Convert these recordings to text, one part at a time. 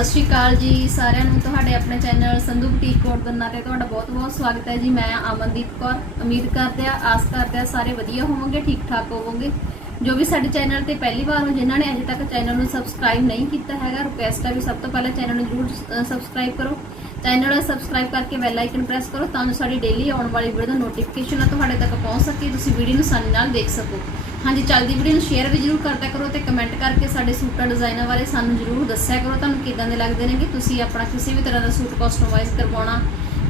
ਸਤਿ ਸ਼੍ਰੀ ਅਕਾਲ ਜੀ ਸਾਰਿਆਂ ਨੂੰ, ਤੁਹਾਡੇ ਆਪਣੇ ਚੈਨਲ ਸੰਧੂ ਬੁਟੀਕ ਕੋਡ ਦੰਨਾ ਤੇ ਤੁਹਾਡਾ ਬਹੁਤ-ਬਹੁਤ ਸਵਾਗਤ ਹੈ ਜੀ। ਮੈਂ ਅਮਨਦੀਪ ਕੌਰ, ਉਮੀਦ ਕਰਦੇ ਆ ਆਸ ਕਰਦੇ ਆ ਸਾਰੇ ਵਧੀਆ ਹੋਵੋਗੇ, ਠੀਕ ਠਾਕ ਹੋਵੋਗੇ। ਜੋ ਵੀ ਸਾਡੇ ਚੈਨਲ ਤੇ ਪਹਿਲੀ ਵਾਰ ਹੋ, ਜਿਨ੍ਹਾਂ ਨੇ ਅਜੇ ਤੱਕ ਚੈਨਲ ਨੂੰ ਸਬਸਕ੍ਰਾਈਬ ਨਹੀਂ ਕੀਤਾ ਹੈਗਾ ਰਿਕੁਐਸਟ ਹੈ ਵੀ ਸਭ ਤੋਂ ਪਹਿਲਾਂ ਚੈਨਲ ਨੂੰ ਜਰੂਰ ਸਬਸਕ੍ਰਾਈਬ ਕਰੋ। ਚੈਨਲ ਨੂੰ ਸਬਸਕ੍ਰਾਈਬ ਕਰਕੇ ਬੈਲ ਆਈਕਨ ਪ੍ਰੈਸ ਕਰੋ, ਤਾਂ ਜੋ ਸਾਡੀ ਡੇਲੀ ਆਉਣ ਵਾਲੀ ਵੀਡੀਓ ਦਾ ਨੋਟੀਫਿਕੇਸ਼ਨ ਤੁਹਾਡੇ ਤੱਕ ਪਹੁੰਚ ਸਕੇ, ਤੁਸੀਂ ਵੀਡੀਓ ਨੂੰ ਆਸਾਨੀ ਨਾਲ ਦੇਖ ਸਕੋ। ਹਾਂਜੀ, ਚੱਲਦੀ ਵੀਡੀਓ ਨੂੰ ਸ਼ੇਅਰ ਵੀ ਜਰੂਰ ਕਰਦਾ ਕਰੋ ਤੇ ਕਮੈਂਟ ਕਰਕੇ ਸਾਡੇ ਸੂਟਾਂ ਡਿਜ਼ਾਈਨਾਂ ਬਾਰੇ ਸਾਨੂੰ ਜਰੂਰ ਦੱਸਿਆ ਕਰੋ। ਤੁਹਾਨੂੰ ਕਿਦਾਂ ਦੇ ਲੱਗਦੇ ਨੇ ਕਿ ਤੁਸੀਂ ਆਪਣਾ ਕਿਸੇ ਵੀ ਤਰ੍ਹਾਂ ਦਾ ਸੂਟ ਕਸਟਮਾਈਜ਼ ਕਰਵਾਉਣਾ,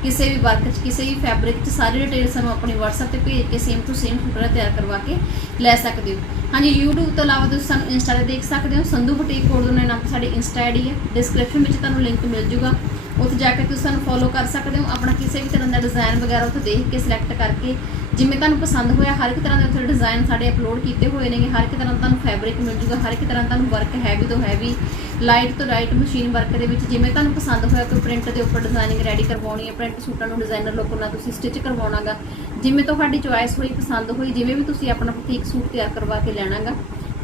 ਕਿਸੇ ਵੀ ਵਰਕ 'ਚ, ਕਿਸੇ ਵੀ ਫੈਬਰਿਕ 'ਚ, ਸਾਰੀ ਡਿਟੇਲ ਸਾਨੂੰ ਆਪਣੀ WhatsApp ਤੇ ਭੇਜ ਕੇ ਸੇਮ ਟੂ ਸੇਮ ਸੂਟਾਂ ਤਿਆਰ ਕਰਵਾ ਕੇ ਲੈ ਸਕਦੇ ਹੋ। ਹਾਂਜੀ, YouTube ਤੋਂ ਇਲਾਵਾ ਤੁਸੀਂ ਸਾਨੂੰ ਇੰਸਟਾ ਤੇ ਦੇਖ ਸਕਦੇ ਹੋ। ਸੰਧੂ ਬੁਟੀਕ ਕੋਡ ਦੇ ਨਾਮ ਸਾਡੀ ਇੰਸਟਾ ਆਈਡੀ ਹੈ। ਡਿਸਕ੍ਰਿਪਸ਼ਨ ਵਿੱਚ ਤੁਹਾਨੂੰ ਲਿੰਕ ਮਿਲ ਜੂਗਾ। ਉੱਥੇ ਜਾ ਕੇ ਤੁਸੀਂ ਸਾਨੂੰ ਫੋਲੋ ਕਰ ਸਕਦੇ ਹੋ। ਆਪਣਾ ਕਿਸੇ ਵੀ ਤਰ੍ਹਾਂ ਦਾ ਡਿਜ਼ਾਈਨ ਵਗੈਰਾ ਉੱਥੇ ਦੇਖ ਕੇ ਸਿਲੈਕਟ ਕਰਕੇ ਜਿਵੇਂ ਤੁਹਾਨੂੰ ਪਸੰਦ ਹੋਇਆ, ਹਰ ਇੱਕ ਤਰ੍ਹਾਂ ਦੇ ਉੱਥੇ ਡਿਜ਼ਾਈਨ ਸਾਡੇ ਅਪਲੋਡ ਕੀਤੇ ਹੋਏ ਨੇਗੇ। ਹਰ ਇੱਕ ਤਰ੍ਹਾਂ ਦਾ ਤੁਹਾਨੂੰ ਫੈਬਰਿਕ ਮਿਲ ਜੂਗਾ, ਹਰ ਇੱਕ ਤਰ੍ਹਾਂ ਦਾ ਤੁਹਾਨੂੰ ਵਰਕ ਹੈਵੀ ਤੋਂ ਹੈਵੀ ਲਾਈਟ ਤੋਂ ਲਾਈਟ ਮਸ਼ੀਨ ਵਰਕ ਦੇ ਵਿੱਚ ਜਿਵੇਂ ਤੁਹਾਨੂੰ ਪਸੰਦ ਹੋਇਆ ਕੋਈ ਪ੍ਰਿੰਟ ਦੇ ਉੱਪਰ ਡਿਜ਼ਾਈਨਿੰਗ ਰੈਡੀ ਕਰਵਾਉਣੀ ਹੈ ਪ੍ਰਿੰਟ ਸੂਟਾਂ ਨੂੰ ਡਿਜ਼ਾਈਨਰ ਲੋਕਾਂ ਨਾਲ ਤੁਸੀਂ ਸਟਿਚ ਕਰਵਾਉਣਾਗਾ। ਜਿਵੇਂ ਤੁਹਾਡੀ ਚੁਆਇਸ ਹੋਈ, ਪਸੰਦ ਹੋਈ, ਜਿਵੇਂ ਵੀ ਤੁਸੀਂ ਆਪਣਾ ਬੁਟੀਕ ਸੂਟ ਤਿਆਰ ਕਰਵਾ ਕੇ ਲੈਣਾਗਾ।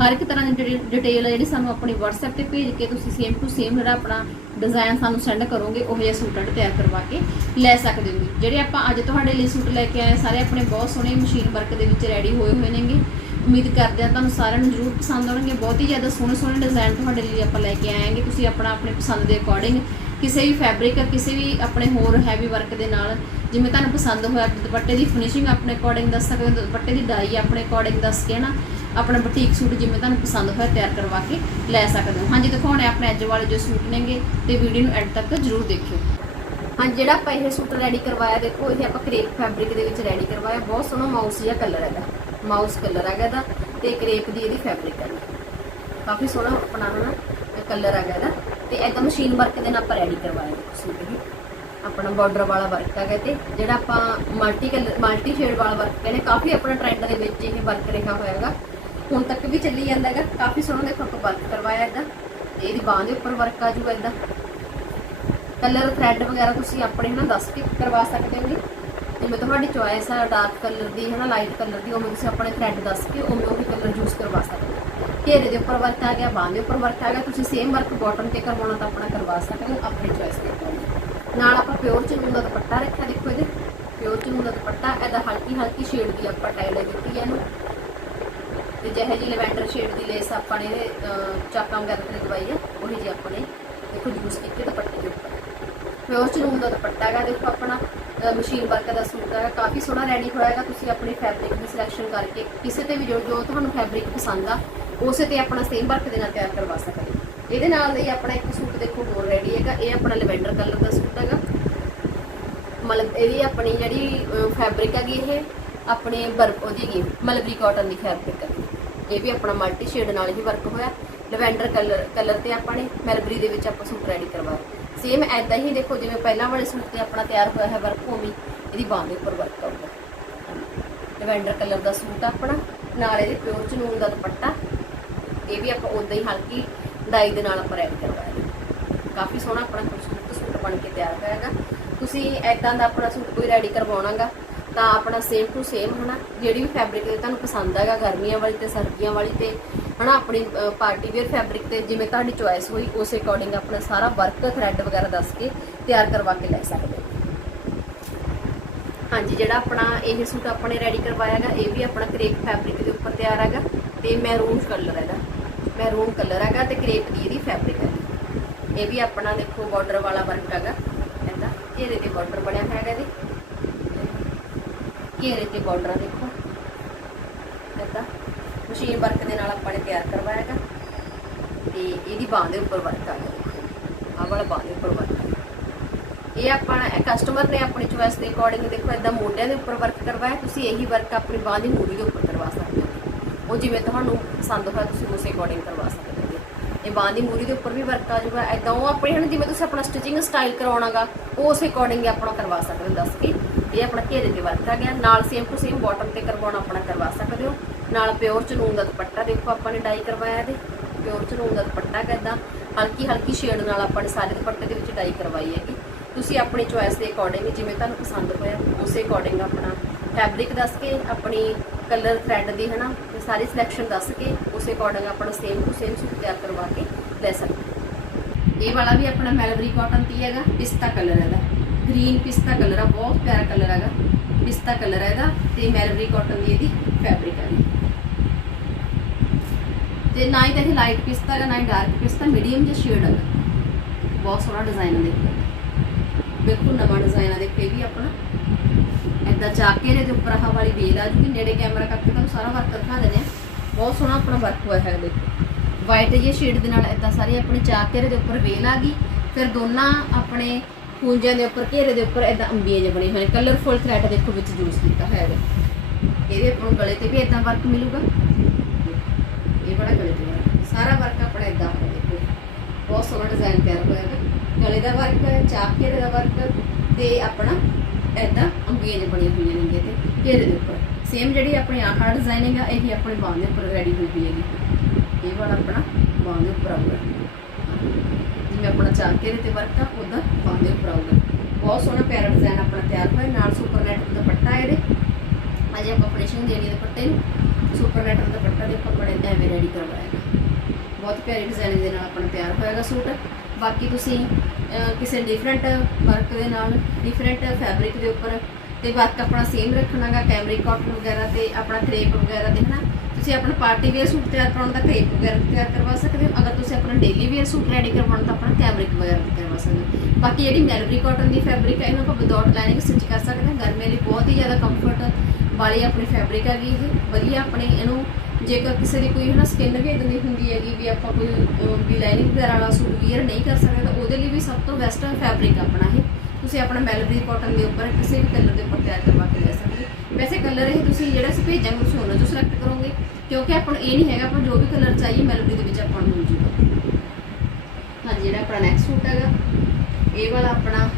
ਹਰ ਇੱਕ ਤਰ੍ਹਾਂ ਦੀ ਡਿਟੇਲ ਹੈ ਜਿਹੜੀ ਸਾਨੂੰ ਆਪਣੀ WhatsApp ਤੇ ਭੇਜ ਕੇ ਤੁਸੀਂ ਸੇਮ ਟੂ ਸੇਮ ਜਿਹੜਾ ਆਪਣਾ ਡਿਜ਼ਾਈਨ ਸਾਨੂੰ ਸੈਂਡ ਕਰੋਗੇ, ਉਹ ਜਿਹਾ ਸੂਟ ਤਿਆਰ ਕਰਵਾ ਕੇ ਲੈ ਸਕਦੇ ਹੋ। ਜਿਹੜੇ ਆਪਾਂ ਅੱਜ ਤੁਹਾਡੇ ਲਈ ਸੂਟ ਲੈ ਕੇ ਆਏ ਸਾਰੇ ਆਪਣੇ ਬਹੁਤ ਸੋਹਣੇ ਮਸ਼ੀਨ ਵਰਕ ਦੇ ਵਿੱਚ ਰੈਡੀ ਹੋਏ ਹੋਏ ਨੇਗੇ। ਉਮੀਦ ਕਰਦੇ ਹਾਂ ਤੁਹਾਨੂੰ ਸਾਰਿਆਂ ਨੂੰ ਜ਼ਰੂਰ ਪਸੰਦ ਆਉਣਗੇ। ਬਹੁਤ ਹੀ ਜ਼ਿਆਦਾ ਸੋਹਣੇ ਸੋਹਣੇ ਡਿਜ਼ਾਈਨ ਤੁਹਾਡੇ ਲਈ ਆਪਾਂ ਲੈ ਕੇ ਆਏਗੇ ਤੁਸੀਂ ਆਪਣਾ ਆਪਣੇ ਪਸੰਦ ਦੇ ਅਕੋਰਡਿੰਗ ਕਿਸੇ ਵੀ ਫੈਬਰਿਕ ਕਿਸੇ ਵੀ ਆਪਣੇ ਹੋਰ ਹੈਵੀ ਵਰਕ ਦੇ ਨਾਲ ਜਿਵੇਂ ਤੁਹਾਨੂੰ ਪਸੰਦ ਹੋਇਆ, ਦੁਪੱਟੇ ਦੀ ਫਿਨਿਸ਼ਿੰਗ ਆਪਣੇ ਅਕੋਰਡਿੰਗ ਦੱਸ ਸਕਦੇ ਹੋ, ਦੁਪੱਟੇ ਦੀ ਡਾਈ ਆਪਣੇ ਅਕੋਰਡਿੰਗ ਦੱਸ ਕੇ ਨਾ ਆਪਣਾ ਬੁਟੀਕ ਸੂਟ ਜਿਵੇਂ ਤੁਹਾਨੂੰ ਪਸੰਦ ਹੋਇਆ ਤਿਆਰ ਕਰਵਾ ਕੇ ਲੈ ਸਕਦੇ ਹੋ। ਹਾਂਜੀ, ਦਿਖਾਉਣੇ ਆਪਣੇ ਅੱਜ ਵਾਲੇ ਜੋ ਸੂਟ ਨੇਗੇ ਤੇ ਵੀਡੀਓ ਨੂੰ ਐਂਡ ਤੱਕ ਜਰੂਰ ਦੇਖਿਓ। ਹਾਂ ਜਿਹੜਾ ਆਪਾਂ ਇਹ ਸੂਟ ਰੈਡੀ ਕਰਵਾਇਆ, ਦੇਖੋ, ਇਹ ਆਪਾਂ ਕ੍ਰੇਪ ਫੈਬਰਿਕ ਦੇ ਵਿੱਚ ਰੈਡੀ ਕਰਵਾਇਆ। ਬਹੁਤ ਸੋਹਣਾ ਮਾਊਸ ਜਿਹਾ ਕਲਰ ਹੈਗਾ। ਮਾਊਸ ਕਲਰ ਹੈਗਾ ਇਹਦਾ ਤੇ ਕ੍ਰੇਪ ਦੀ ਇਹਦੀ ਫੈਬਰਿਕ ਹੈ ਕਾਫੀ ਸੋਹਣਾ ਆਪਣਾ ਹਨਾ ਕਲਰ ਹੈਗਾ ਇਹਦਾ। ਤੇ ਐਦਾਂ ਮਸ਼ੀਨ ਵਰਕ ਦੇ ਨਾਲ ਆਪਾਂ ਰੈਡੀ ਕਰਵਾਇਆ ਸੂਟ ਇਹ। ਆਪਣਾ ਬਾਰਡਰ ਵਾਲਾ ਵਰਕ ਹੈਗਾ ਤੇ। ਜਿਹੜਾ ਆਪਾਂ ਮਲਟੀ ਕਲਰ ਮਲਟੀ ਸ਼ੇਡ ਵਾਲਾ ਵਰਕ ਕਹਿੰਦੇ, ਕਾਫੀ ਆਪਣਾ ਟ੍ਰੈਂਡ ਦੇ ਵਿੱਚ ਇਹ ਵਰਕ ਰਿਹਾ ਹੋਇਆ ਹੈਗਾ। ਹੁਣ ਤੱਕ ਵੀ ਚੱਲੀ ਜਾਂਦਾ ਹੈਗਾ। ਕਾਫੀ ਸੋਹਣਾ ਦੇਖੋ ਆਪਾਂ ਵਰਕ ਕਰਵਾਇਆ ਇਹਦਾ ਇਹਦੀ ਬਾਹ ਦੇ ਉੱਪਰ ਵਰਕ ਆ ਜੂਗਾ ਇਦਾਂ। ਕਲਰ ਥ੍ਰੈਡ ਵਗੈਰਾ ਤੁਸੀਂ ਆਪਣੇ ਹਨਾ ਦੱਸ ਕੇ ਕਰਵਾ ਸਕਦੇ ਹੋ ਜਿਵੇਂ ਤੁਹਾਡੀ ਚੋਇਸ ਆ ਡਾਰਕ ਕਲਰ ਦੀ ਹੈ ਨਾ ਲਾਈਟ ਕਲਰ ਦੀ, ਉਵੇਂ ਤੁਸੀਂ ਆਪਣੇ ਥ੍ਰੈਡ ਦੱਸ ਕੇ ਉਵੇਂ ਉਹ ਵੀ ਕਲਰ ਯੂਜ਼ ਕਰਵਾ ਸਕਦੇ ਹੋ। ਘੇਰੇ ਦੇ ਉੱਪਰ ਵਰਕ ਆ ਗਿਆ, ਬਾਹ ਦੇ ਉੱਪਰ ਵਰਕ ਆ ਗਿਆ, ਤੁਸੀਂ ਸੇਮ ਵਰਕ ਬਾਟਮ ਤੇ ਕਰਵਾਉਣਾ ਤਾਂ ਆਪਣਾ ਕਰਵਾ ਸਕਦੇ ਹੋ, ਆਪਣੀ ਚੋਇਸ ਦੇ ਅਕੋਰਡਿੰਗ ਨਾਲ ਆਪਾਂ ਪਿਓਰ ਚਨੂਨ ਦਾ ਦੁਪੱਟਾ ਰੱਖਿਆ ਦੇਖੋ ਇਹਦੇ। ਪਿਓਰ ਚਨੂਨ ਦਾ ਦੁਪੱਟਾ, ਇਹਦਾ ਹਲਕੀ ਹਲਕੀ ਸ਼ੇਡ ਦੀ ਆਪਾਂ ਟਾਈਲ ਦਿੱਤੀ ਹੈ ਇਹਨੂੰ। ਤੇ ਜਿਹੇ ਜੀ ਲਵੈਂਡਰ ਸ਼ੇਡ ਦੀ ਲੇਸ ਆਪਾਂ ਨੇ ਚਾਕਾਂ ਵਗੈਰਾ ਤੇ ਲਗਵਾਈ ਹੈ, ਉਹੀ ਜੀ ਆਪਣੇ ਦੇਖੋ ਯੂਜ਼ ਕੀਤੇ ਦੁਪੱਟੇ ਦੇ ਉੱਪਰ। ਪਿਓਰ ਰੂਮ ਦਾ ਦੁਪੱਟਾ ਹੈਗਾ, ਦੇਖੋ ਆਪਣਾ ਮਸ਼ੀਨ ਵਰਕ ਦਾ ਸੂਟ ਹੈਗਾ, ਕਾਫੀ ਸੋਹਣਾ ਰੈਡੀ ਹੋਇਆ ਹੈਗਾ, ਤੁਸੀਂ ਆਪਣੀ ਫੈਬਰਿਕ ਦੀ ਸਿਲੈਕਸ਼ਨ ਕਰਕੇ ਕਿਸੇ ਤੇ ਵੀ ਜੋ ਜੋ ਤੁਹਾਨੂੰ ਫੈਬਰਿਕ ਪਸੰਦ ਆ, ਉਸੇ ਤੇ ਆਪਣਾ ਸੇਮ ਵਰਕ ਦੇ ਨਾਲ ਤਿਆਰ ਕਰਵਾ ਸਕਦੇ ਇਹਦੇ ਨਾਲ ਹੀ ਆਪਣਾ ਇੱਕ ਸੂਟ ਦੇਖੋ ਹੋਰ ਰੈਡੀ ਹੈਗਾ, ਇਹ ਆਪਣਾ ਲਵੈਂਡਰ ਕਲਰ ਦਾ ਸੂਟ ਹੈਗਾ। ਮਤਲਬ ਇਹਦੀ ਆਪਣੀ ਜਿਹੜੀ ਫੈਬਰਿਕ ਹੈਗੀ ਇਹ, ਆਪਣੇ ਬਰਫ ਉਹਦੀ ਹੈਗੀ, ਮਲਬਰੀ ਕਾਟਨ ਦੀ ਫੈਬਰਿਕ ਹੈ ਇਹ ਵੀ ਆਪਣਾ ਮਲਟੀ ਸ਼ੇਡ ਨਾਲ ਹੀ ਵਰਕ ਹੋਇਆ। ਲਵੈਂਡਰ ਕਲਰ ਕਲਰ ਤੇ ਆਪਾਂ ਨੇ ਮੈਲਬਰੀ ਦੇ ਵਿੱਚ ਆਪਾਂ ਸੂਟ ਰੈਡੀ ਕਰਵਾਇਆ ਸੇਮ ਐਦਾਂ ਹੀ ਦੇਖੋ, ਜਿਵੇਂ ਪਹਿਲਾਂ ਵਾਲੇ ਸੂਟ ਤੇ ਆਪਣਾ ਤਿਆਰ ਹੋਇਆ ਹੈ ਵਰਕ ਉਵੇਂ ਇਹਦੀ ਬਾਹ ਦੇ ਉੱਪਰ ਵਰਕ ਆਊਗਾ। ਲਵੈਂਡਰ ਕਲਰ ਦਾ ਸੂਟ ਆਪਣਾ, ਨਾਲ ਇਹਦੇ ਪਿਓਰ ਚਨੂਨ ਦਾ ਦੁਪੱਟਾ। ਇਹ ਵੀ ਆਪਾਂ ਉਦਾਂ ਹੀ ਹਲਕੀ ਡਾਈ ਦੇ ਨਾਲ ਆਪਾਂ ਰੈਡੀ ਕਰਵਾਇਆ। ਕਾਫੀ ਸੋਹਣਾ ਆਪਣਾ ਖੂਬਸੂਰਤ ਸੂਟ ਬਣ ਕੇ ਤਿਆਰ ਹੋਇਆ ਹੈਗਾ। ਤੁਸੀਂ ਐਦਾਂ ਦਾ ਆਪਣਾ ਸੂਟ ਕੋਈ ਰੈਡੀ ਕਰਵਾਉਣਾਗਾ ਤਾਂ ਆਪਣਾ ਸੇਮ ਟੂ ਸੇਮ ਹਨਾ? ਜਿਹੜੀ ਵੀ ਫੈਬਰਿਕ ਦੇ ਤੁਹਾਨੂੰ ਪਸੰਦ ਹੈਗਾ, ਗਰਮੀਆਂ ਵਾਲੀ ਤੇ ਸਰਦੀਆਂ ਵਾਲੀ ਤੇ, ਹਨਾ? ਆਪਣੀ ਪਾਰਟੀ ਵੇਅਰ ਫੈਬਰਿਕ ਤੇ ਜਿਵੇਂ ਤੁਹਾਡੀ ਚੁਆਇਸ ਹੋਈ, ਉਸੇ ਅਕੋਰਡਿੰਗ ਆਪਣਾ ਸਾਰਾ ਵਰਕ ਥਰੈਡ ਵਗੈਰਾ ਦੱਸ ਕੇ ਤਿਆਰ ਕਰਵਾ ਕੇ ਲੈ ਸਕਦੇ ਹਾਂਜੀ, ਜਿਹੜਾ ਆਪਣਾ ਇਹ ਸੂਟ ਆਪਣੇ ਰੈਡੀ ਕਰਵਾਇਆ ਹੈਗਾ, ਇਹ ਵੀ ਆਪਣਾ ਕਰੇਪ ਫੈਬਰਿਕ ਦੇ ਉੱਪਰ ਤਿਆਰ ਹੈਗਾ ਤੇ ਮੈਰੂਨ ਕਲਰ ਹੈਗਾ। ਮੈਰੂਨ ਕਲਰ ਹੈਗਾ ਤੇ ਕਰੇਪ ਦੀ ਇਹਦੀ ਫੈਬਰਿਕ ਹੈ ਇਹ ਵੀ ਆਪਣਾ ਦੇਖੋ ਬਾਰਡਰ ਵਾਲਾ ਵਰਕ ਹੈਗਾ, ਇਹਦਾ। ਇਹਦੇ ਤੇ ਬਾਰਡਰ ਬਣਿਆ ਹੋਇਆ ਹੈਗਾ ਜੀ ਘੇਰੇ ਤੇ ਬਾਰਡਰ ਦੇਖੋ। ਇਹਦਾ ਮਸ਼ੀਨ ਵਰਕ ਦੇ ਨਾਲ ਆਪਾਂ ਨੇ ਤਿਆਰ ਕਰਵਾਇਆ ਹੈਗਾ। ਤੇ ਇਹਦੀ ਬਾਹ ਦੇ ਉੱਪਰ ਵਰਕ ਆ ਗਿਆ। ਆਹ ਵਾਲਾ ਬਾਹ ਦੇ ਉੱਪਰ ਵਰਕ ਆ ਇਹ ਆਪਾਂ ਕਸਟਮਰ ਨੇ ਆਪਣੀ ਚੁਆਇਸ ਦੇ ਅਕੋਰਡਿੰਗ ਦੇਖੋ, ਇਦਾਂ ਮੋਢਿਆਂ ਦੇ ਉੱਪਰ ਵਰਕ ਕਰਵਾਇਆ। ਤੁਸੀਂ ਇਹੀ ਵਰਕ ਆਪਣੀ ਬਾਹ ਦੀ ਮੂਰੀ ਦੇ ਉੱਪਰ ਕਰਵਾ ਸਕਦੇ ਹੋ। ਉਹ ਜਿਵੇਂ ਤੁਹਾਨੂੰ ਪਸੰਦ ਹੋਇਆ, ਤੁਸੀਂ ਉਸੇ ਅਕੋਰਡਿੰਗ ਕਰਵਾ ਸਕਦੇ ਹੋ। ਇਹ ਬਾਹ ਦੀ ਮੂਰੀ ਦੇ ਉੱਪਰ ਵੀ ਵਰਕ ਆ ਜਾਊਗਾ। ਇਦਾਂ ਉਹ ਆਪਣੇ ਹਨ, ਜਿਵੇਂ ਤੁਸੀਂ ਆਪਣਾ ਸਟਿਚਿੰਗ ਸਟਾਈਲ ਕਰਾਉਣਾਗਾ ਉਸ ਉਸੇ ਅਕੋਰਡਿੰਗ ਆਪਣਾ ਕਰਵਾ ਸਕਦੇ ਹੋ। ਦੱਸ ਕੇ ਇਹ ਆਪਣਾ ਘੇਰੇ ਤੇ ਵਰਕ ਆ। ਗਿਆ ਨਾਲ ਸੇਮ ਟੂ ਸੇਮ ਬਾਟਮ ਤੇ ਕਰਵਾਉਣਾ ਆਪਣਾ ਕਰਵਾ ਸਕਦੇ ਹੋ। ਨਾਲ ਪਿਓਰ ਚਨੂਨ ਦਾ ਦੁਪੱਟਾ ਦੇਖੋ, ਆਪਾਂ ਨੇ ਡਾਈ ਕਰਵਾਇਆ ਇਹਦੇ। ਪਿਓਰ ਚਨੂਨ ਦਾ ਦੁਪੱਟਾ ਕਿਦਾਂ ਹਲਕੀ ਹਲਕੀ ਸ਼ੇਡ ਨਾਲ ਆਪਾਂ ਨੇ ਸਾਰੇ ਦੁਪੱਟੇ ਦੇ ਵਿੱਚ ਡਾਈ ਕਰਵਾਈ ਹੈਗੀ। ਤੁਸੀਂ ਆਪਣੀ ਚੁਆਇਸ ਦੇ ਅਕੋਰਡਿੰਗ ਜਿਵੇਂ ਤੁਹਾਨੂੰ ਪਸੰਦ ਹੋਇਆ, ਉਸੇ ਅਕੋਰਡਿੰਗ ਆਪਣਾ ਫੈਬਰਿਕ ਦੱਸ ਕੇ, ਆਪਣੀ ਕਲਰ ਥ੍ਰੈਡ ਦੀ, ਹਨਾ, ਤੇ ਸਾਰੀ ਸਿਲੈਕਸ਼ਨ ਦੱਸ ਕੇ, ਉਸੇ ਅਕੋਰਡਿੰਗ ਆਪਣਾ ਸੇਮ ਟੂ ਸੇਮ ਸੂਟ ਤਿਆਰ ਕਰਵਾ ਕੇ ਲੈ ਸਕਦੇ ਇਹ ਵਾਲਾ ਵੀ ਆਪਣਾ ਮੈਲਬਰੀ ਕਾਟਨ ਤੀ ਹੈਗਾ, ਪਿਸਤਾ ਕਲਰ ਇਹਦਾ। ਗ੍ਰੀਨ ਪਿਸਤਾ ਕਲਰ ਆ, ਬਹੁਤ ਪਿਆਰਾ ਕਲਰ ਹੈਗਾ। ਪਿਸਤਾ ਕਲਰ ਹੈ ਇਹਦਾ ਤੇ ਮੈਲਬਰੀ ਕਾਟਨ ਦੀ ਇਹਦੀ ਫੈਬਰਿਕ ਹੈ ਤੇ ਨਾ ਹੀ ਤਾਂ ਲਾਈਟ ਪਿਸਤਾ ਹੈਗਾ, ਨਾ ਹੀ ਡਾਰਕ ਪਿਸਤਾ ਮੀਡੀਅਮ ਜਿਹਾ ਸ਼ੇਡ ਹੈਗਾ ਬਹੁਤ ਸੋਹਣਾ ਡਿਜ਼ਾਈਨ ਹੈ ਦੇਖੋ। ਬਿਲਕੁਲ ਨਵਾਂ ਡਿਜ਼ਾਈਨ ਆ ਦੇਖੋ, ਇਹ ਵੀ ਆਪਣਾ। ਏਦਾਂ ਚਾਕੇ ਦੇ ਉੱਪਰ ਆਹ ਵਾਲੀ ਵੇਲ ਆ ਜੂਗੀ ਨੇੜੇ ਕੈਮਰਾ ਕਰਕੇ ਤੁਹਾਨੂੰ ਸਾਰਾ ਵਰਕ ਦਿਖਾ ਦਿੰਦੇ ਆ। ਬਹੁਤ ਸੋਹਣਾ ਆਪਣਾ ਵਰਕ ਹੋਇਆ ਹੈ ਦੇਖੋ। ਵਾਈਟ ਜਿਹੇ ਸ਼ੇਡ ਦੇ ਨਾਲ ਏਦਾਂ ਸਾਰੀ ਆਪਣੀ ਚਾਕੇ ਦੇ ਉੱਪਰ ਵੇਲ ਆ ਗਈ। ਫਿਰ ਦੋਨਾਂ ਆਪਣੇ ਪੂੰਜਿਆਂ ਦੇ ਉੱਪਰ, ਘੇਰੇ ਦੇ ਉੱਪਰ ਏਦਾਂ ਅੰਬੀਆਂ ਜਿਹੇ ਬਣੇ ਹੋਏ ਨੇ। ਕਲਰਫੁਲ ਥ੍ਰੈਡ ਦੇਖੋ ਵਿੱਚ ਯੂਜ਼ ਕੀਤਾ ਹੋਇਆ ਹੈ ਇਹਦੇ ਆਪਾਂ ਨੂੰ ਗਲੇ ਤੇ ਵੀ ਏਦਾਂ ਵਰਕ ਮਿਲੂਗਾ। ਇਹ ਬੜਾ ਗਲੇ ਤੇ ਵਰਕ ਸਾਰਾ ਵਰਕ ਆਪਣਾ ਏਦਾਂ ਹੋਇਆ ਦੇਖੋ। ਬਹੁਤ ਸੋਹਣਾ ਡਿਜ਼ਾਈਨ ਤਿਆਰ ਹੋਇਆ ਹੈ ਗਲੇ ਦਾ ਵਰਕ ਹੈ ਚਾਪ ਘੇਰੇ ਦਾ ਵਰਕ ਤੇ ਆਪਣਾ ਏਦਾਂ ਅੰਬੀਆਂ ਜਿਹੇ ਬਣੀਆਂ ਹੋਈਆਂ ਨੇ ਤੇ, ਘੇਰੇ ਦੇ ਉੱਪਰ। ਸੇਮ ਜਿਹੜੀ ਆਪਣੇ ਆਹ ਡਿਜ਼ਾਈਨਿੰਗ ਆ, ਇਹ ਵੀ ਆਪਣੀ ਬਾਂਹ ਦੇ ਉੱਪਰ ਰੈਡੀ ਹੋਈ ਹੋਈ ਹੈਗੀ। ਇਹ ਵਾਲਾ ਆਪਣਾ ਬਾਂਹ ਦੇ ਉੱਪਰ ਆਊਗਾ। ਜਿਵੇਂ ਆਪਣਾ ਚਾਪ ਘੇਰੇ ਤੇ ਵਰਕ ਆ ਉਹਦਾ ਬਾਂਹ ਉੱਪਰ ਆਊਗਾ ਬਹੁਤ ਸੋਹਣਾ ਪਿਆਰਾ ਡਿਜ਼ਾਈਨ ਆਪਣਾ ਤਿਆਰ ਹੋਇਆ, ਨਾਲ ਸੁਪਰ ਨੈਟ ਦਾ ਦੁਪੱਟਾ ਇਹਦੇ। ਅਜੇ ਆਪਾਂ ਫਿਨਿਸ਼ਿੰਗ ਦੇਣੀ ਹੈ ਦੁਪੱਟੇ ਨੂੰ। ਸੁਪਰ ਨੈਟ ਦਾ ਦੇ ਦੇਖੋ ਬੜੇ ਐਵੇਂ ਰੈਡੀ ਕਰਵਾਇਆ ਹੈ ਬਹੁਤ ਪਿਆਰੀ ਡਿਜ਼ਾਈਨ ਦੇ ਨਾਲ ਆਪਣਾ ਤਿਆਰ ਹੋਏਗਾ ਸੂਟ। ਬਾਕੀ ਤੁਸੀਂ ਕਿਸੇ ਡਿਫਰੈਂਟ ਵਰਕ ਦੇ ਨਾਲ ਡਿਫਰੈਂਟ ਫੈਬਰਿਕ ਦੇ ਉੱਪਰ ਤੇ ਵਰਕ ਆਪਣਾ ਸੇਮ ਰੱਖਣਾਗਾ ਕੈਮਰਿਕ ਕਾਟਨ ਵਗੈਰਾ ਤੇ ਆਪਣਾ ਕ੍ਰੇਪ ਵਗੈਰਾ ਦੇ ਹਨਾ? ਤੁਸੀਂ ਆਪਣਾ ਪਾਰਟੀ ਵੇਅਰ ਸੂਟ ਤਿਆਰ ਕਰਾਉਣਾ ਦਾ ਕ੍ਰੇਪ ਵਗੈਰਾ ਤੇ ਤਿਆਰ ਕਰਵਾ ਸਕਦੇ ਹੋ। ਅਗਰ ਤੁਸੀਂ ਆਪਣਾ ਡੇਲੀ ਵੇਅਰ ਸੂਟ ਰੈਡੀ ਕਰਵਾਉਣ ਤਾਂ ਆਪਣਾ ਕੈਬਰਿਕ ਵਗੈਰਾ ਤੇ ਕਰਵਾ ਸਕਦੇ ਹੋ। ਬਾਕੀ ਜਿਹੜੀ ਮੈਲਬਰੀ ਕਾਟਨ ਦੀ ਫੈਬਰਿਕ ਹੈ ਇਹਨੂੰ ਆਪਾਂ ਵਿਦਆਊਟ ਲਾਈਨਿੰਗ ਸਟਿਚ ਕਰ ਸਕਦੇ ਹਾਂ। ਗਰਮੀ ਲਈ ਬਹੁਤ ਹੀ ਜ਼ਿਆਦਾ ਕੰਫਰਟ ਵਾਲੀ ਆਪਣੀ ਫੈਬਰਿਕ ਹੈਗੀ ਇਹ। ਵਧੀਆ ਆਪਣੀ ਇਹਨੂੰ ਜੇਕਰ ਕਿਸੇ ਦੀ ਕੋਈ ਹਨਾ ਸਕਿਨ ਵੀ ਇਦਾਂ ਦੀ ਹੁੰਦੀ ਹੈਗੀ ਵੀ ਆਪਾਂ ਕੋਈ ਅਹ, ਵੀ ਲਾਈਨਿੰਗ ਵਗੈਰਾ ਵਾਲਾ ਸੂਟ ਵੀਅਰ ਨਹੀਂ ਕਰ ਸਕਦੇ ਤਾਂ ਉਹਦੇ ਲਈ ਵੀ ਸਭ ਤੋਂ ਬੈਸਟ ਫੈਬਰਿਕ ਆਪਣਾ ਇਹ। ਤੁਸੀਂ ਆਪਣਾ ਮੈਲਬਰੀ ਕਾਟਨ ਦੇ ਉੱਪਰ ਕਿਸੇ ਵੀ ਕਲਰ ਦੇ ਉੱਪਰ ਤਿਆਰ ਕਰਵਾ ਕੇ ਲੈ ਸਕਦੇ ਹੋ। ਵੈਸੇ ਕਲਰ ਇਹ ਤੁਸੀਂ ਜਿਹੜਾ ਅਸੀਂ ਭੇਜਾਂਗੇ ਤੁਸੀਂ ਉਹਨਾਂ ਚੋਂ ਸਿਲੈਕਟ ਕਰੋਗੇ, ਕਿਉਂਕਿ ਆਪਾਂ ਨੂੰ ਇਹ ਨਹੀਂ ਹੈਗਾ, ਆਪਾਂ ਜੋ ਵੀ ਕਲਰ ਚਾਹੀਏ ਮੈਲਬਰੀ ਦੇ ਵਿੱਚ ਆਪਾਂ ਨੂੰ ਮਿਲ ਜੂਗਾ। ਹਾਂਜੀ, ਜਿਹੜਾ ਆਪਣਾ ਨੈਕਸਟ ਸੂਟ ਹੈਗਾ, ਇਹ ਵਾਲਾ ਆਪਣਾ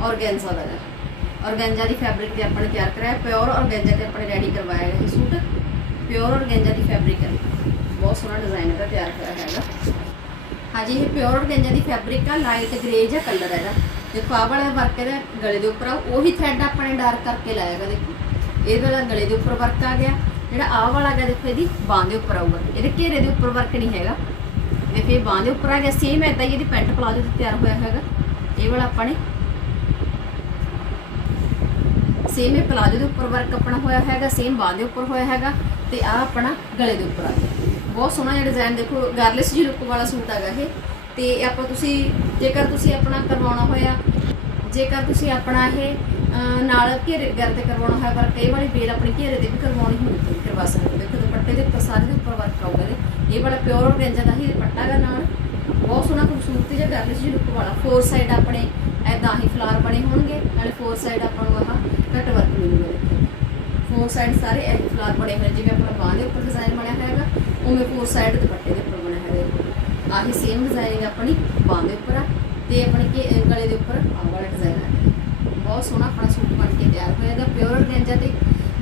ਔਰਗੈਂਜ਼ਾ ਦਾ ਹੈਗਾ। ਔਰਗੈਂਜ਼ਾ ਦੀ ਫੈਬਰਿਕ ਤੇ ਆਪਾਂ ਨੇ ਤਿਆਰ ਕਰਾਇਆ ਪਿਓਰ ਔਰਗੈਂਜ਼ਾ ਤੇ ਆਪਾਂ ਨੇ ਰੈਡੀ ਕਰਵਾਇਆ ਹੈ ਇਹ ਸੂਟ ਪਿਓਰ ਔਰਗੈਂਜ਼ਾ ਦੀ ਫੈਬਰਿਕ ਹੈ। ਬਹੁਤ ਸੋਹਣਾ ਡਿਜ਼ਾਈਨ ਇਹਦਾ ਤਿਆਰ ਹੋਇਆ ਹੈਗਾ। ਹਾਂਜੀ, ਇਹ ਪਿਓਰ ਔਰਗੈਂਜ਼ਾ ਦੀ ਫੈਬਰਿਕ ਆ ਲਾਈਟ ਗ੍ਰੇ ਜਿਹਾ ਕਲਰ ਹੈਗਾ। ਇਹਦਾ ਦੇਖੋ, ਆਹ ਵਾਲਾ ਵਰਕ ਇਹਦਾ ਗਲੇ ਦੇ ਉੱਪਰ ਆ, ਉਹੀ ਥ੍ਰੈਡ ਆਪਾਂ ਨੇ ਡਾਰਕ ਕਰਕੇ ਲਾਇਆ ਹੈਗਾ, ਦੇਖੋ। ਇਹਦੇ ਵਾਲਾ ਗਲੇ ਦੇ ਉੱਪਰ ਵਰਕ ਆ ਗਿਆ। ਜਿਹੜਾ ਆਹ ਵਾਲਾ ਹੈਗਾ, ਦੇਖੋ ਇਹਦੀ ਬਾਂਹ ਦੇ ਉੱਪਰ ਆਊਗਾ। ਇਹਦੇ ਘੇਰੇ ਦੇ ਉੱਪਰ ਵਰਕ ਨਹੀਂ ਹੈਗਾ। ਦੇਖੋ ਇਹ ਬਾਂਹ ਦੇ ਉੱਪਰ ਆ ਗਿਆ। ਸੇਮ ਐਦਾਂ ਹੀ ਇਹਦੀ ਪੈਂਟ ਪਲਾਜ਼ੋ ਤੇ ਤਿਆਰ ਹੋਇਆ ਹੈਗਾ। ਇਹ ਵਾਲਾ ਆਪਾਂ ਨੇ ਸੇਮ ਇਹ ਪਲਾਜ਼ੋ ਦੇ ਉੱਪਰ ਵਰਕ ਆਪਣਾ ਹੋਇਆ ਹੈਗਾ। ਸੇਮ ਬਾਂਹ ਦੇ ਉੱਪਰ ਹੋਇਆ ਹੈਗਾ। ਤੇ ਆ ਆਪਣਾ ਗਲੇ ਦੇ ਉੱਪਰ ਆ ਗਿਆ। ਬਹੁਤ ਸੋਹਣਾ ਜਿਹਾ ਡਿਜ਼ਾਈਨ ਦੇਖੋ ਗਾਰਲਿਸ ਜੀ ਲੁੱਕ ਵਾਲਾ ਸੂਟ ਹੈਗਾ ਇਹ। ਤੇ ਆਪਾਂ ਤੁਸੀਂ, ਜੇਕਰ ਤੁਸੀਂ ਆਪਣਾ ਕਰਵਾਉਣਾ ਹੋਇਆ, ਜੇਕਰ ਤੁਸੀਂ ਆਪਣਾ ਇਹ ਨਾਲ ਘੇਰੇ ਵਗੈਰਾ ਕਰਵਾਉਣਾ ਹੋਇਆ ਪਰ ਕਈ ਵਾਰੀ ਬੇਲ ਆਪਣੀ ਘੇਰੇ ਤੇ ਵੀ ਕਰਵਾਉਣੀ ਹੁੰਦੀ ਤਾਂ ਕਰਵਾ ਸਕਦੇ ਹੋ ਦੇਖੋ ਦੁਪੱਟੇ ਦੇ ਉੱਪਰ ਸਾਰੇ ਦੇ ਉੱਪਰ ਵਰਕ ਆਊਗਾ ਇਹ ਵਾਲਾ ਪਿਓਰ ਔਰਗੈਂਜਾ ਦਾ ਹੀ ਦੁਪੱਟਾ ਹੈਗਾ ਨਾਲ। ਬਹੁਤ ਸੋਹਣਾ ਖੂਬਸੂਰਤੀ ਜਿਹਾ ਗਾਰਲਿਸ ਜੀ ਲੁੱਕ ਵਾਲਾ। ਫੋਰ ਸਾਈਡ ਆਪਣੇ ਐਦਾਂ ਹੀ ਫਲਾਰ ਬਣੇ ਹੋਣਗੇ ਨਾਲੇ ਫੋਰ ਸਾਈਡ ਆਪਾਂ ਨੂੰ ਆਹ ਘੱਟ ਵਰਕ ਮਿਲੂਗਾ ਦੇਖੋ। ਫੋਰ ਸਾਈਡ ਸਾਰੇ ਐ ਫਲਾਰ ਬਣੇ ਹੋਏ ਨੇ, ਜਿਵੇਂ ਆਪਣਾ ਬਾਂਹ ਦੇ ਉੱਪਰ ਡਿਜ਼ਾਈਨ ਬਣਿਆ ਹੋਇਆ ਹੈਗਾ ਉਵੇਂ ਫੋਰ ਸਾਈਡ ਦੁਪੱਟੇ ਦੇ ਉੱਪਰ ਬਣਿਆ ਹੋਇਆ ਆਹੀ ਸੇਮ ਡਿਜ਼ਾਈਨ ਆਪਣੀ ਬਾਂਹ ਦੇ ਉੱਪਰ ਆ ਤੇ ਆਪਣੇ ਘੇ- ਗਲੇ ਦੇ ਉੱਪਰ ਆਹ ਵਾਲਾ ਡਿਜ਼ਾਈਨ ਆ। ਬਹੁਤ ਸੋਹਣਾ ਆਪਣਾ ਸੂਟ ਬਣ ਕੇ ਤਿਆਰ ਹੋਇਆ ਇਹਦਾ ਪਿਓਰ ਔਰਗੈਂਜਾ ਤੇ।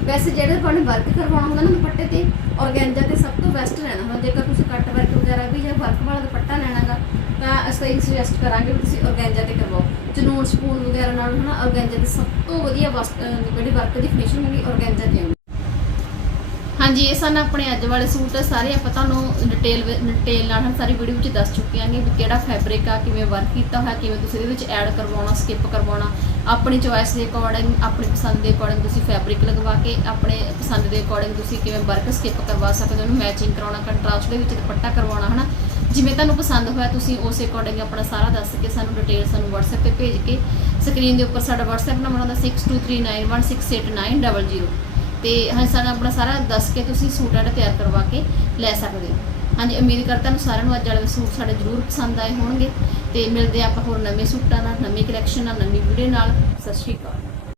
ਵੈਸੇ ਜਿਹੜੇ ਤੁਹਾਨੂੰ ਵਰਕ ਕਰਵਾਉਣਾ ਹੁੰਦਾ ਨਾ ਦੁਪੱਟੇ ਤੇ ਔਰਗੈਂਜਾ ਤੇ ਸਭ ਤੋਂ ਬੈਸਟ ਰਹਿਣਾ ਹੁੰਦਾ। ਜੇਕਰ ਤੁਸੀਂ ਕੱਟ ਵਰਕ ਵਗੈਰਾ ਵੀ ਜਾਂ ਵਰਕ ਵਾਲਾ ਦੁਪੱਟਾ ਲੈਣਾਗਾ, ਤਾਂ ਅਸੀਂ ਸੁਜੈਸਟ ਕਰਾਂਗੇ ਵੀ ਤੁਸੀਂ ਔਰਗੈਂਜਾ ਤੇ ਕਰਵਾਓ। ਚਨੂਨ ਸਪੂਨ ਵਗੈਰਾ ਨਾਲ ਹਨਾ ਔਰਗੈਂਜਾ ਤੇ ਸਭ ਤੋਂ ਵਧੀਆ ਵਸ- ਜਿਹੜੀ ਵਰਕ ਦੀ ਫਿਨਿਸ਼ਿੰਗ ਹੁੰਦੀ ਔਰਗੈਂਜਾ ਤੇ ਆਉਂਦੀ ਹਾਂਜੀ, ਇਹ ਸਨ ਆਪਣੇ ਅੱਜ ਵਾਲੇ ਸੂਟ ਸਾਰੇ ਆਪਾਂ ਤੁਹਾਨੂੰ ਡਿਟੇਲ ਡਿਟੇਲ ਨਾਲ ਸਾਰੀ ਵੀਡੀਓ ਵਿੱਚ ਦੱਸ ਚੁੱਕੇ ਆਂਗੇ ਵੀ ਕਿਹੜਾ ਫੈਬਰਿਕ ਆ, ਕਿਵੇਂ ਵਰਕ ਕੀਤਾ ਹੋਇਆ, ਕਿਵੇਂ ਤੁਸੀਂ ਇਹਦੇ ਵਿੱਚ ਐਡ ਕਰਵਾਉਣਾ ਸਕਿਪ ਕਰਵਾਉਣਾ। ਆਪਣੀ ਚੋਇਸ ਦੇ ਅਕੋਰਡਿੰਗ ਆਪਣੀ ਪਸੰਦ ਦੇ ਅਕੋਰਡਿੰਗ ਤੁਸੀਂ ਫੈਬਰਿਕ ਲਗਵਾ ਕੇ ਆਪਣੇ ਪਸੰਦ ਦੇ ਅਕੋਰਡਿੰਗ ਤੁਸੀਂ ਕਿਵੇਂ ਵਰਕ ਸਕਿਪ ਕਰਵਾ ਸਕਦੇ ਹੋ, ਉਹਨੂੰ ਮੈਚਿੰਗ ਕਰਾਉਣਾ ਕੰਟਰਾਸਟ ਦੇ ਵਿੱਚ ਦੁਪੱਟਾ ਕਰਵਾਉਣਾ, ਹਨਾ? ਜਿਵੇਂ ਤੁਹਾਨੂੰ ਪਸੰਦ ਹੋਇਆ, ਤੁਸੀਂ ਉਸੇ ਅਕੋਰਡਿੰਗ ਆਪਣਾ ਸਾਰਾ ਦੱਸ ਕੇ ਸਾਨੂੰ ਡਿਟੇਲ ਸਾਨੂੰ WhatsApp ਤੇ ਭੇਜ ਕੇ ਸਕਰੀਨ ਦੇ ਉੱਪਰ ਸਾਡਾ WhatsApp ਨੰਬਰ ਆਉਂਦਾ 6239168900 ਤੇ ਹਾਂ ਸਾਨੂੰ ਆਪਣਾ ਸਾਰਾ ਦੱਸ ਕੇ ਤੁਸੀਂ ਸੂਟ ਜਿਹੜਾ ਤਿਆਰ ਕਰਵਾ ਕੇ ਲੈ ਸਕਦੇ ਹੋ। ਹਾਂਜੀ, ਉਮੀਦ ਕਰਦਾ ਤੁਹਾਨੂੰ ਸਾਰਿਆਂ ਨੂੰ ਅੱਜ ਵਾਲੇ ਸੂਟ ਸਾਡੇ ਜ਼ਰੂਰ ਪਸੰਦ ਆਏ ਹੋਣਗੇ। ਤੇ ਮਿਲਦੇ ਹਾਂ ਆਪਾਂ ਹੋਰ ਨਵੇਂ ਸੂਟਾਂ ਨਾਲ, ਨਵੀਂ ਕਲੈਕਸ਼ਨ ਨਾਲ, ਨਵੀਂ ਵੀਡੀਓ ਨਾਲ। ਸਤਿ ਸ਼੍ਰੀ ਅਕਾਲ।